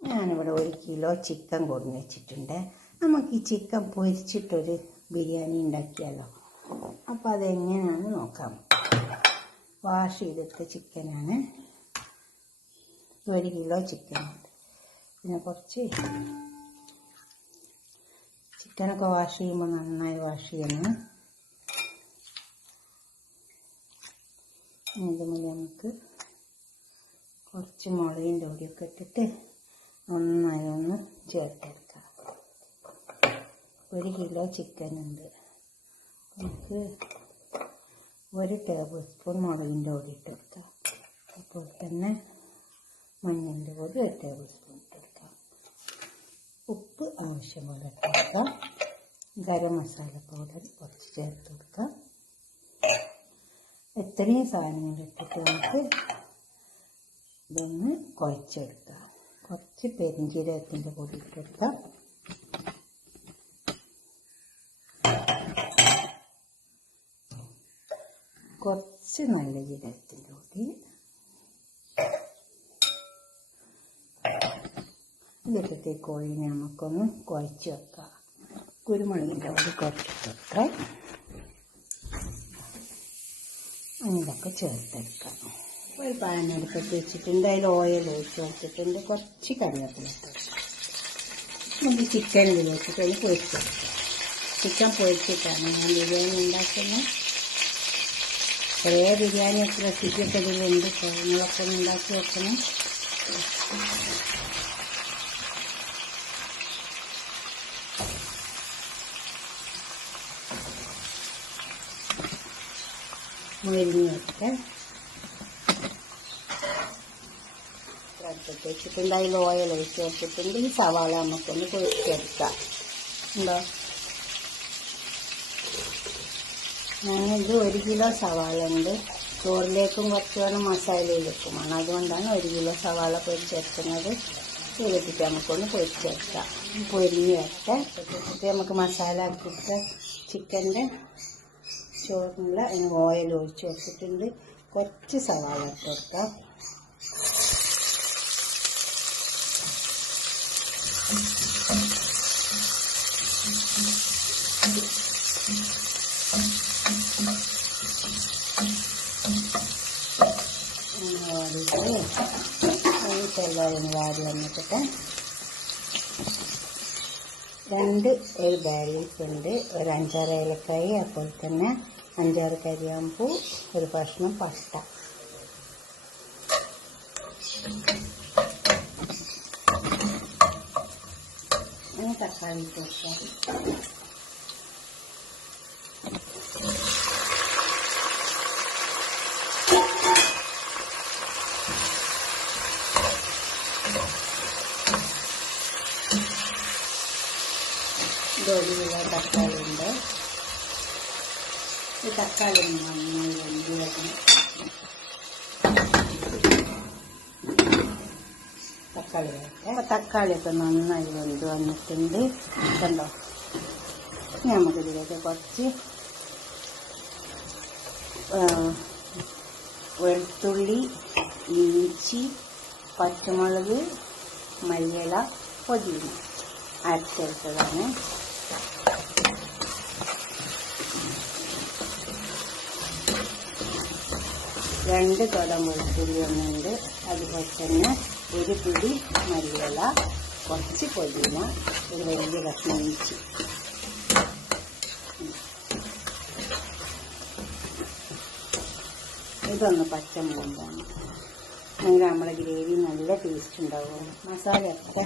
ഞാനിവിടെ 1 kilo chicken കൊണ്ടു വെച്ചിട്ടുണ്ട്. നമുക്ക് ഈ ചിക്കൻ പൊരിച്ചിട്ടൊരു ബിരിയാണി ഉണ്ടാക്കിയാലോ? അപ്പോൾ അതെങ്ങനെയാണെന്ന് നോക്കാം. വാഷ് ചെയ്തെടുത്ത ചിക്കനാണ്. 1 കിലോ ചിക്കനുണ്ട്. പിന്നെ കുറച്ച് ചിക്കനൊക്കെ വാഷ് ചെയ്യുമ്പോൾ നന്നായി വാഷ് ചെയ്യണം. ഇതുപോലെ നമുക്ക് കുറച്ച് മുളകിൻ്റെ പൊടിയൊക്കെ ഇട്ടിട്ട് നന്നായി ഒന്ന് ചേർത്തെടുക്കാം. 1 കിലോ ചിക്കനുണ്ട്. നമുക്ക് 1 ടേബിൾ സ്പൂൺ മുളകിൻ്റെ പൊടി ഇട്ടെടുക്കാം. അതുപോലെ തന്നെ മഞ്ഞളിൻ്റെ പൊടി 1 ടേബിൾ സ്പൂൺ ഇട്ടെടുക്കാം. ഉപ്പ് ആവശ്യം പോലെ ഇട്ടെടുക്കാം. ഗരം മസാല പൗഡർ കുറച്ച് ചേർത്ത് കൊടുക്കാം. ഇത്രയും സാധനങ്ങൾ ഇട്ടിട്ട് നമുക്ക് ഇതൊന്ന് കുഴച്ചെടുക്കാം. കുറച്ച് പെരിഞ്ചീരകത്തിൻ്റെ പൊടി ഇട്ടെടുക്കാം. കുറച്ച് നല്ല ജീരകത്തിൻ്റെ പൊടി. ഇതിട്ടിട്ട് കോഴിനെ നമുക്കൊന്ന് കുഴച്ച് വെക്കാം. കുരുമുളകിൻ്റെ പൊടി കുറച്ചിട്ട് വെക്കാം. അങ്ങനെയൊക്കെ ചേർത്തെടുക്കാം. ഒരു പാൻ എടുത്തിട്ട് വെച്ചിട്ടുണ്ട്. അതിൽ ഓയിൽ ഒഴിച്ച് വെച്ചിട്ടുണ്ട്. കുറച്ച് കറിവേപ്പില നമുക്ക് ചിക്കൻ ഇതിലേക്ക് ഒന്ന് പൊരിച്ചെടുക്കാം. ചിക്കൻ പൊരിച്ചിട്ടാണ് ഞാൻ ബിരിയാണി ഉണ്ടാക്കുന്നത്. കുറേ ബിരിയാണിയൊക്കെ റെസിപ്പിയൊക്കെ ഇതിലുണ്ട്. നിങ്ങളൊക്കെ ഒന്ന് ഉണ്ടാക്കി വെക്കണം. മുരിഞ്ഞ് വെച്ചിട്ട് വെച്ചിട്ടുണ്ട്. അതിൽ ഓയിൽ ഒഴിച്ച് വെച്ചിട്ടുണ്ട്. ഈ സവാള നമുക്കൊന്ന് പൊരിച്ചെടുക്കാം. ഉണ്ടോ? ഞാനിത് 1 കിലോ സവാള ഉണ്ട്. ചോറിലേക്കും കുറച്ച് വേണം, മസാലയിലേക്കുമാണ്. അതുകൊണ്ടാണ് 1 കിലോ സവാള പൊരിച്ചെടുക്കുന്നത്. ഇതിട്ടിട്ട് നമുക്കൊന്ന് പൊരിച്ചെടുക്കാം. പൊരിഞ്ഞ് വെക്കാം. എന്നിട്ട് നമുക്ക് മസാല ആക്കിയിട്ട് ചിക്കൻ്റെ ചോറിനുള്ള അതിന് ഓയിൽ ഒഴിച്ച് വെച്ചിട്ടുണ്ട്. കുറച്ച് സവാള ഇട്ട് കൊടുക്കാം. ചെറുതായി വാടി വന്നിട്ട് 2 ബേ ലീഫ് ഉണ്ട്. ഒരു 5-6 ഏലക്കായി, അതുപോലെ തന്നെ 5-6 കരിയാമ്പൂ, ഒരു കഷ്ണം പട്ട. തക്കാളി ചേർക്കാം. ഇതൊരു തക്കാളി ഉണ്ട്. ഈ തക്കാളി നന്നായി വെന്ത് വരണം. തക്കാളി അപ്പോൾ തക്കാളിയൊക്കെ നന്നായി വെന്ത് വന്നിട്ടുണ്ട്. കണ്ടോ? നമുക്കിതിലേക്ക് കുറച്ച് വെളുത്തുള്ളി, ഇഞ്ചി, പച്ചമുളക്, മല്ലിയില, പുതിന അരച്ചെടുത്തതാണ്. രണ്ട് തുടം വെളുത്തുള്ളി ഒന്നുണ്ട്. അതുപോലെ തന്നെ 1 പിടി മല്ലിയില, കുറച്ച് പുതിന, ഒരു വലിയ കഷ്ണം ഇഞ്ചി. ഇതൊന്ന് പച്ചമുളകാണ്. അങ്ങനെ നമ്മുടെ ഗ്രേവി നല്ല ടേസ്റ്റ് ഉണ്ടാവും. മസാലയൊക്കെ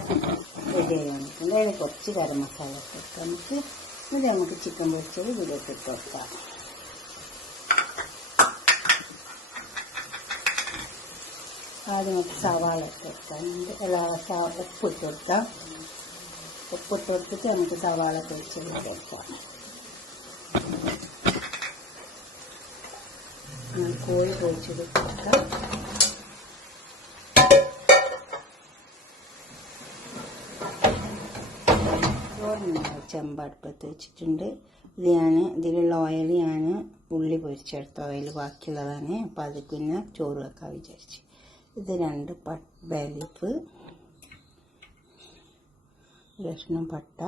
റെഡി ആയി വന്നിട്ടുണ്ട്. അതിന് കുറച്ച് ഗരം മസാല ഒക്കെ ഇട്ട് നമുക്ക് ചിക്കൻ പൊരിച്ചത് ഇതിലേക്ക് ഇട്ട് വെക്കാം. ആദ്യം നമുക്ക് സവാള ഇട്ട് വെക്കാനുണ്ട്. ഉപ്പിട്ട് കൊടുക്കാം. ഉപ്പിട്ട് കൊടുത്തിട്ട് നമുക്ക് സവാള പൊരിച്ചത് കൊടുക്കാം. കോഴി പൊരിച്ചത് കൊടുക്കാം. ചെമ്പടുപ്പത്ത് വെച്ചിട്ടുണ്ട്. ഇതിലുള്ള ഓയിൽ ഞാൻ ഉള്ളി പൊരിച്ചെടുത്ത ഓയിൽ ബാക്കിയുള്ളതാണ്. അപ്പോൾ അത് പിന്നെ ചോറ് വെക്കാൻ വിചാരിച്ചു. ഇത് 2 ബേ ലീഫ്, കഷ്ണം പട്ട,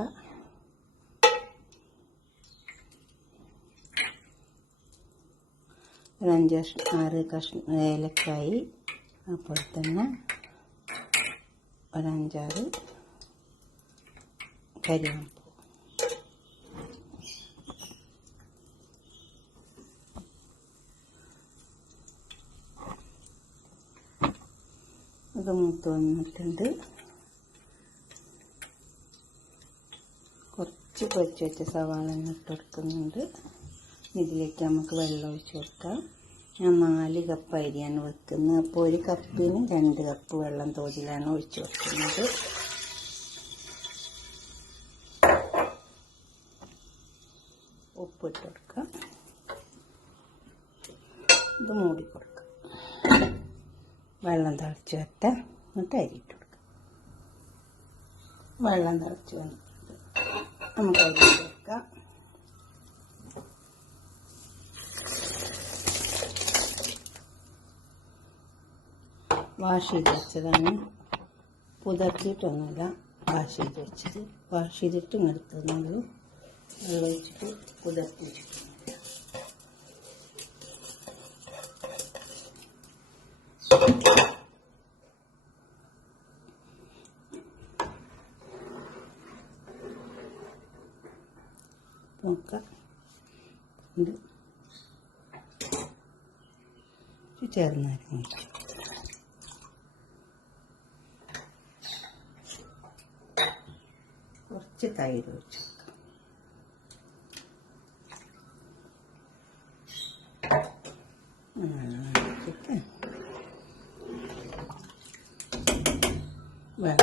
ഒരു 5-6 കഷ്ണം ഏലക്കായി, അതുപോലെ തന്നെ ഒരു 5-6 കരിവേപ്പില. ഇത് മൂത്ത് വന്നിട്ടുണ്ട്. കുറച്ച് പൊരിച്ച് വെച്ച സവാള ഇട്ട് കൊടുക്കുന്നുണ്ട്. ഇതിലേക്ക് നമുക്ക് വെള്ളം ഒഴിച്ച് കൊടുക്കാം. ഞാൻ 4 കപ്പ് അരിയാണ് വെക്കുന്നത്. അപ്പോൾ 1 കപ്പിന് 2 കപ്പ് വെള്ളം തോതിലാണ് ഒഴിച്ച് വെക്കുന്നത്. ഉപ്പിട്ട് കൊടുക്കാം. ഇത് മൂടി കൊടുക്കാം. വെള്ളം തിളച്ച് വരട്ടെ, എന്നിട്ട് അരിയിട്ട് കൊടുക്കാം. വെള്ളം തിളച്ച് വന്നിട്ട് നമുക്ക് അരിയിട്ട് കൊടുക്കാം. വാഷ് ചെയ്ത് വെച്ചതാണ്, പുതർത്തിയിട്ടൊന്നുമില്ല. വാഷ് ചെയ്ത് വെച്ചത്, വാഷ് ചെയ്തിട്ട് എടുത്തുന്നുള്ളൂ. വെള്ളം ഒഴിച്ചിട്ട് പുതർത്തി വെച്ചിട്ടുണ്ട്. നോക്കാം, ചെറുനാരങ്ങ ഒഴിച്ചു, കുറച്ച് തൈര് ഒഴിച്ചു വെള്ളം വേണ്ട.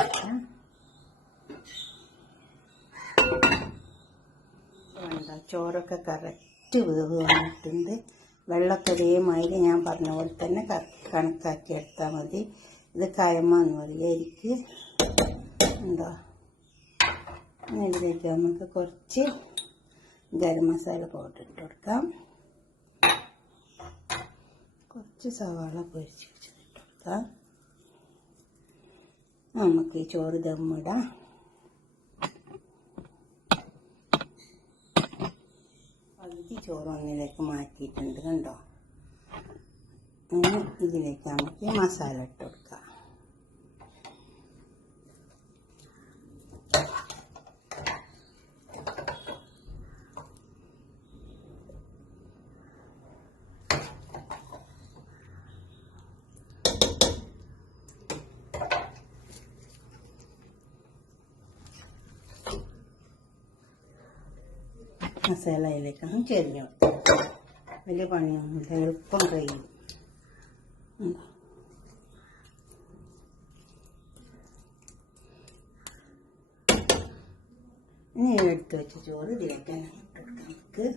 ചോറൊക്കെ കറക്റ്റ് വേവ് വന്നിട്ടുണ്ട്. വെള്ളമൊക്കെ ഒരേമാതിരി ഞാൻ പറഞ്ഞ പോലെ തന്നെ കണക്കാക്കി എടുത്താൽ മതി. ഇത് കയമ്മ എന്ന് പറയുക എനിക്ക് ഉണ്ടോ. ഇതിലേക്ക് നമുക്ക് കുറച്ച് ഗരം മസാല പൗഡർ ഇട്ട് കൊടുക്കാം. കുറച്ച് സവാള പൊരിച്ച് വെച്ചിട്ട് കൊടുക്കാം. നമുക്ക് ഈ ചോറ് ദമ്മിടാം. പകുതി ചോറ് ഒന്നിലേക്ക് മാറ്റിയിട്ടുണ്ട്, കണ്ടോ. ഇനി ഇതിലേക്ക് നമുക്ക് മസാല ഇട്ട് കൊടുക്കാം. മസാലയിലേക്കാണ് ചെരിഞ്ഞു കൊടുത്തത്. വലിയ പണിയൊന്നുമില്ല, എളുപ്പം കഴിയും. ഇനി എടുത്ത് വെച്ച ചോറ് ഇതിലേക്ക് ഇട്ടെടുക്കാം. നമുക്ക്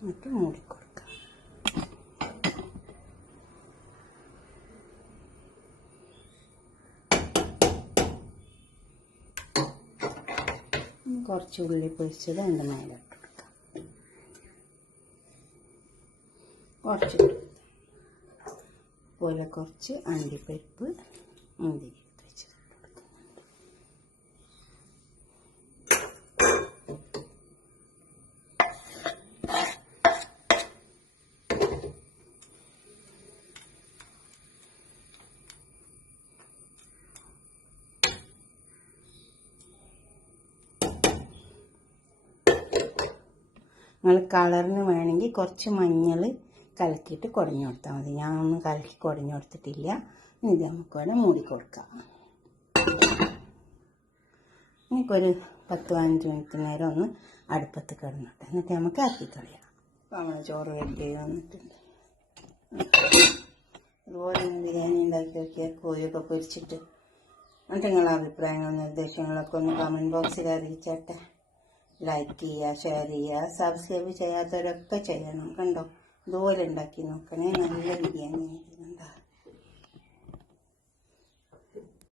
എന്നിട്ട് മൂടിക്കൊടുക്കാം. കുറച്ച് ഉള്ളി പൊരിച്ചത് അതിൻ്റെ മേലെ ഇട്ട് കൊടുക്കാം. കുറച്ച് പോലെ കുറച്ച് അണ്ടിപ്പരിപ്പ് മുന്തിരി ഇട്ട് വെച്ചത് ഇട്ട് കൊടുക്കുന്നുണ്ട്. നിങ്ങൾ കളറിന് വേണമെങ്കിൽ കുറച്ച് മഞ്ഞൾ കലക്കിയിട്ട് കുടഞ്ഞു കൊടുത്താൽ മതി. ഞാനൊന്നും കലക്കി കുടഞ്ഞു കൊടുത്തിട്ടില്ല. ഇനി ഇത് നമുക്കിവിടെ മൂടി കൊടുക്കാം. എനിക്കൊരു 10-15 മിനിറ്റ് നേരം ഒന്ന് അടുപ്പത്ത് കിടന്നോട്ടെ, എന്നിട്ട് നമുക്ക് ആക്കിക്കളയാം. അപ്പോൾ നമ്മൾ ചോറ് റെഡി വന്നിട്ടുണ്ട്. അതുപോലെ ബിരിയാണി ഉണ്ടാക്കി നോക്കിയാൽ കോഴിയൊക്കെ പൊരിച്ചിട്ട്. എന്നിട്ട് നിങ്ങളുടെ അഭിപ്രായങ്ങളും നിർദ്ദേശങ്ങളൊക്കെ ഒന്ന് കമൻറ്റ് ബോക്സിൽ അറിയിച്ചേട്ടെ. ലൈക്ക് ചെയ്യുക, ഷെയർ ചെയ്യുക, സബ്സ്ക്രൈബ് ചെയ്യാത്തവരൊക്കെ ചെയ്യണം. കണ്ടോ, ഇതുപോലെ ഉണ്ടാക്കി നോക്കണേ. നല്ല ബിരിയാണി ആയിരുന്നു.